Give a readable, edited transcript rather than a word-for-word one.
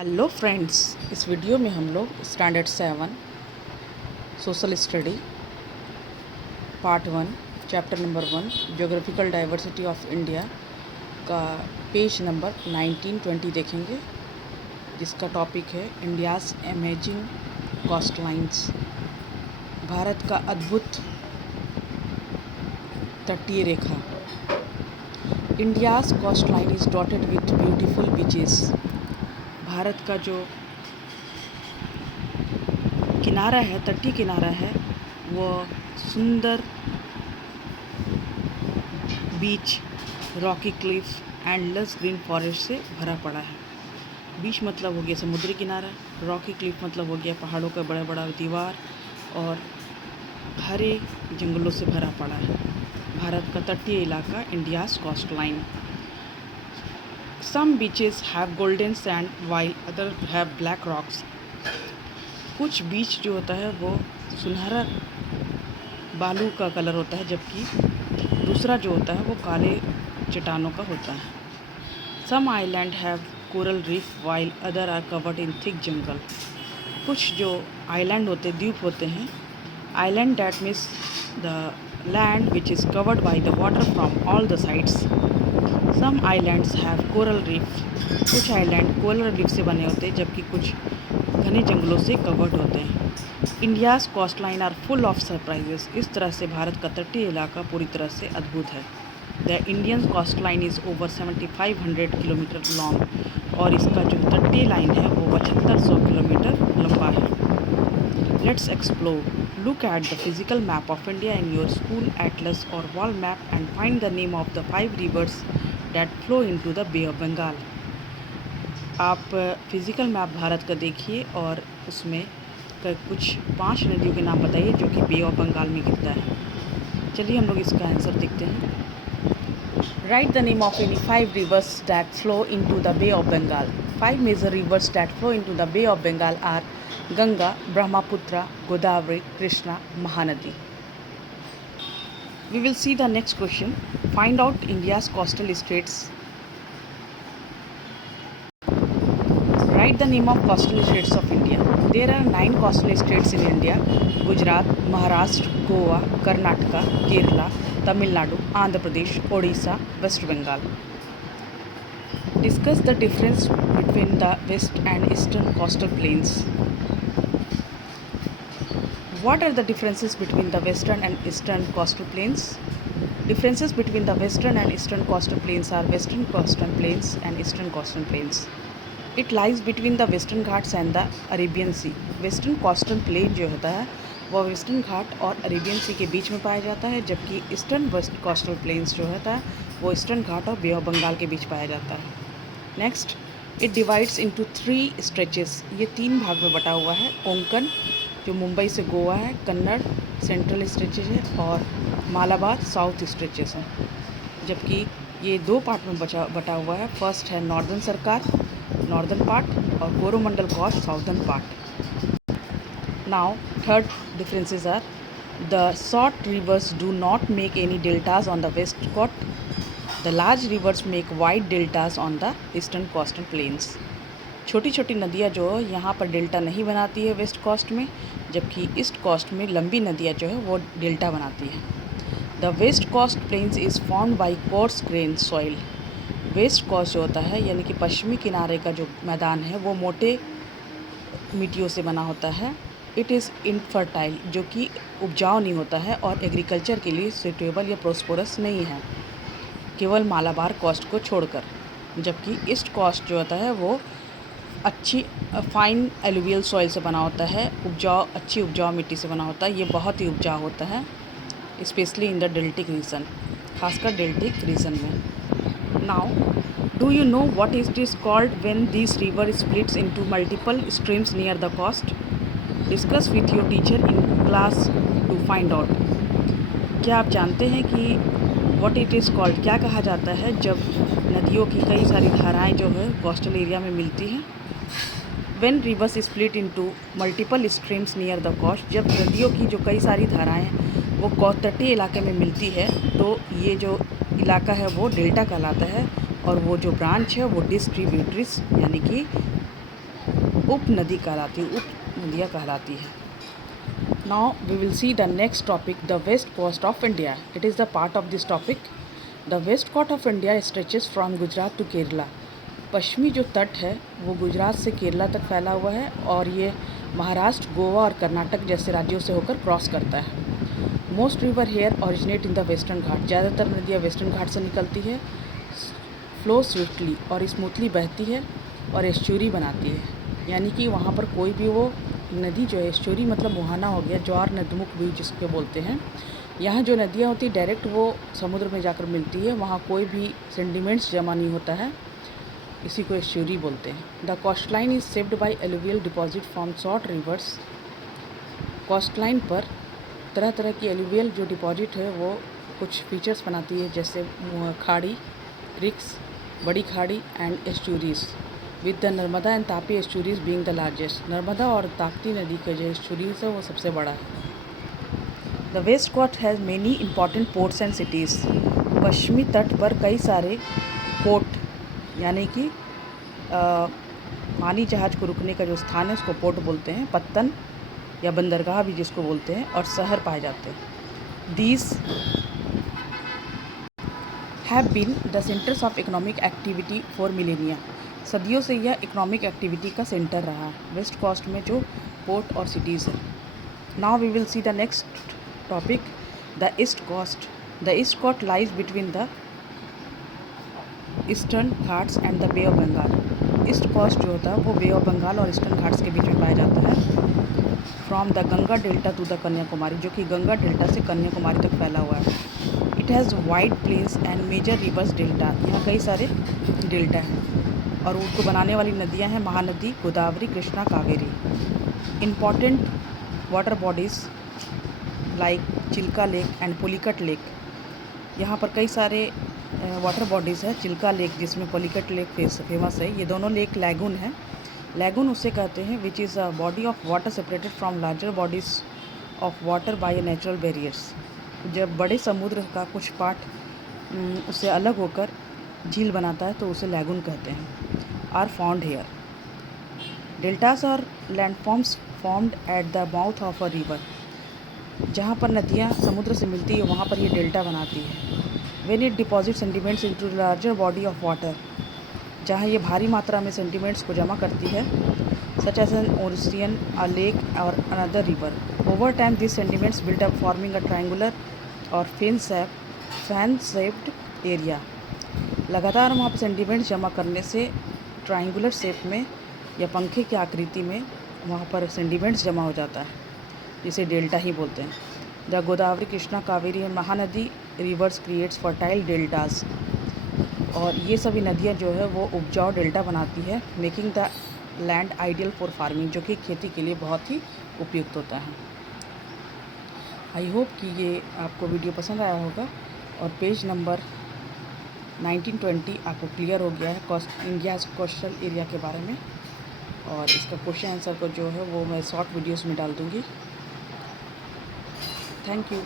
Hello friends, इस video में हम लोग standard 7 social study part 1 chapter number 1 geographical diversity of India का पेज नंबर 19-20 देखेंगे, जिसका टॉपिक है इंडियाज़ अमेजिंग कोस्ट लाइन्स। भारत का अद्भुत तटीय रेखा। India's coast line is dotted with beautiful beaches. भारत का जो किनारा है, तटीय किनारा है, वो सुंदर beach, rocky cliff and lush green forest से भरा पड़ा है। बीच मतलब हो गया समुद्री किनारा, रॉकी क्लिफ मतलब हो गया पहाड़ों का बड़ा बड़ा दीवार, और हरे जंगलों से भरा पड़ा है भारत का तटीय इलाका, India's coast line. Some beaches have golden sand while other have black rocks. कुछ बीच जो होता है वो सुनहरा बालू का कलर होता है, जबकि दूसरा जो होता है वो काले चट्टानों का होता है। Some island have coral reef while other are covered in thick jungle. कुछ जो आइलैंड होते, द्वीप होते हैं, island that means the land which is covered by the water from all the sides. Some islands have coral reef. कुछ island coral reef से बने होते हैं, जबकि कुछ घने जंगलों से कवर्ड होते हैं। India's coast line are full of surprises. इस तरह से भारत का तटीय इलाका पूरी तरह से अद्भुत है। The Indian coast line is over 7500 kilometre long, और इसका जो तटीय लाइन है वो 7500 किलोमीटर लंबा है। Let's explore. Look at the physical map of India in your school atlas और wall map and find the name of the 5 rivers that flow into the bay of Bengal. आप फिज़िकल मैप भारत का देखिए और उसमें कुछ 5 नदियों के नाम बताइए जो कि बे ऑफ बंगाल में गिरता है। चलिए हम लोग इसका आंसर देखते हैं। Write the name of any 5 rivers that flow into the bay of Bengal. 5 major rivers that flow into the bay of Bengal are Ganga, Brahmaputra, Godavari, Krishna, Mahanadi. We will see the next question. Find out India's coastal states. Write the name of coastal states of India. There are 9 coastal states in India: Gujarat, Maharashtra, Goa, Karnataka, Kerala, Tamil Nadu, Andhra Pradesh, Odisha, West Bengal. Discuss the difference between the west and eastern coastal plains. What are the differences between the western and eastern coastal plains? Differences between the western and eastern coastal plains are western coastal plains and eastern coastal plains. It lies between the western Ghats and the Arabian Sea. Western coastal plain जो होता है वो western घाट और Arabian सी के बीच में पाया जाता है, जबकि ईस्टर्न वेस्ट कोस्टल प्लेन्स जो होता है वो ईस्टर्न घाट और बे ऑफ बंगाल के बीच पाया जाता है। Next, it divides into 3 stretches. ये 3 भाग में बटा हुआ है। कोंकण जो मुंबई से गोवा है, कन्नड़ सेंट्रल स्ट्रेचेस है, और मालाबार साउथ स्ट्रेचेस हैं, जबकि ये 2 पार्ट में बटा हुआ है। फर्स्ट है नॉर्दर्न सरकार, नॉर्दर्न पार्ट, और Coromandel coast, southern part. Now third differences are the short rivers do not make any deltas on the west coast. The large rivers make wide deltas on the eastern coastal plains. छोटी छोटी नदियाँ जो यहाँ पर delta नहीं बनाती है west coast में, जबकि ईस्ट कोस्ट में लंबी नदियाँ जो है वो डेल्टा बनाती है। The west coast plains is formed by coarse grain soil. West coast जो होता है यानी कि पश्चिमी किनारे का जो मैदान है वो मोटे मिट्टियों से बना होता है। इट इज़ इनफर्टाइल, जो कि उपजाऊ नहीं होता है और एग्रीकल्चर के लिए सुटेबल या प्रोस्पोरस नहीं है, केवल मालाबार कोस्ट को छोड़कर। जबकि ईस्ट कोस्ट जो होता है वो अच्छी फाइन एलुवियल सॉइल से बना होता है, अच्छी उपजाऊ मिट्टी से बना होता है। ये बहुत ही उपजाऊ होता है, specially in the deltaic region, खासकर डेल्टिक रीजन में। Now do you know what it is called when this river splits into multiple streams near the coast? Discuss with your teacher in class to find out. क्या आप जानते हैं कि what it is called क्या कहा जाता है जब नदियों की कई सारी धाराएं जो है कोस्टल एरिया में मिलती हैं? When rivers split into multiple streams near the coast, जब नदियों की जो कई सारी धाराएं हैं वो तटीय इलाके में मिलती है, तो ये जो इलाका है वो डेल्टा कहलाता है, और वो जो ब्रांच है वो डिस्ट्रीब्यूटरीज यानी कि उप नदी कहलाती है, उप नदियाँ कहलाती है। Now we will see the next topic, the west coast of India. It is the part of this topic. The west coast of India stretches from Gujarat to Kerala. पश्चिमी जो तट है वो गुजरात से केरला तक फैला हुआ है और ये महाराष्ट्र, गोवा और कर्नाटक जैसे राज्यों से होकर क्रॉस करता है। Most river here originate in the Western Ghat. ज़्यादातर नदियाँ वेस्टर्न घाट से निकलती है। फ्लो स्विफ्टली और स्मूथली बहती है और एस्चुरी बनाती है, यानी कि वहाँ पर कोई भी वो नदी जो है, एस्चुरी मतलब मुहाना हो गया, ज्वार नदमुख भी जिसके बोलते हैं। यहाँ जो नदियाँ होती है डायरेक्ट वो समुद्र में जाकर मिलती है, वहाँ कोई भी सेंडिमेंट्स जमा नहीं होता है, इसी को एस्चुरी बोलते हैं। The coastline is shaped by alluvial deposit from short rivers. Coastline पर तरह तरह की एलुवियल जो डिपॉजिट है वो कुछ फीचर्स बनाती है, जैसे खाड़ी, क्रिक्स, बड़ी खाड़ी and estuaries, with the Narmada and Tapi estuaries being the largest. Narmada और ताप्ती नदी का जो एस्चुरीज है वो सबसे बड़ा है। The west coast has many important ports and cities. पश्चिमी तट पर कई सारे पोर्ट, यानी कि पानी जहाज को रुकने का जो स्थान है उसको पोर्ट बोलते हैं, पत्तन या बंदरगाह भी जिसको बोलते हैं, और शहर पाए जाते हैं। These have been the centres of economic activity for millennia. सदियों से यह इकोनॉमिक एक्टिविटी का सेंटर रहा है, वेस्ट कोस्ट में जो पोर्ट और सिटीज़ हैं। Now we will see the next topic, the east coast. The east coast lies between the Eastern Ghats and the bay of Bengal. East coast जो होता है वो बे ऑफ बंगाल और ईस्टर्न घाट्स के बीच में पाया जाता है। From the Ganga delta two the Kanyakumari, जो कि गंगा डेल्टा से कन्याकुमारी तक फैला हुआ है। It has wide plains and major rivers delta. यहाँ कई सारे डेल्टा हैं और उनको बनाने वाली नदियाँ हैं Mahanadi, Godavari, Krishna, Kaveri. Important water bodies like Chilka lake and Pulicat lake. यहाँ पर कई सारे वाटर बॉडीज़ है। चिल्का लेक जिसमें पुलिकट लेक फेमस है, ये दोनों लेक लैगून हैं। लैगून उसे कहते हैं which is a body of water separated from larger bodies of water bye a natural barriers. जब बड़े समुद्र का कुछ पार्ट उससे अलग होकर झील बनाता है तो उसे लैगून कहते हैं। Are found here. डेल्टास और landforms formed at the mouth of a river. जहाँ पर नदियाँ समुद्र से मिलती है वहाँ पर ये डेल्टा बनाती है। When it deposit sentiments into larger body of water, जहाँ ये भारी मात्रा में सेंटिमेंट्स को जमा करती है, such as an ocean, a lake और another river. Over time this sediments built up forming a triangular और फैन शेप्ड एरिया। लगातार वहाँ पर सेंटिमेंट्स जमा करने से ट्रायंगुलर शेप में या पंखे की आकृति में वहाँ पर सेंटिमेंट्स जमा हो जाता है, जिसे डेल्टा ही बोलते हैं। The Godavari, Krishna, Kaveri and Mahanadi reverse creates fertile deltas. और ये सभी नदियाँ जो है वो उपजाऊ डेल्टा बनाती है, making the land ideal for farming, जो कि खेती के लिए बहुत ही उपयुक्त होता है। आई होप कि ये आपको वीडियो पसंद आया होगा और पेज नंबर 1920 आपको क्लियर हो गया है इंडिया कोस्टल एरिया के बारे में। और इसका क्वेश्चन आंसर को जो है वो मैं शॉर्ट वीडियोस में डाल दूँगी। Thank you.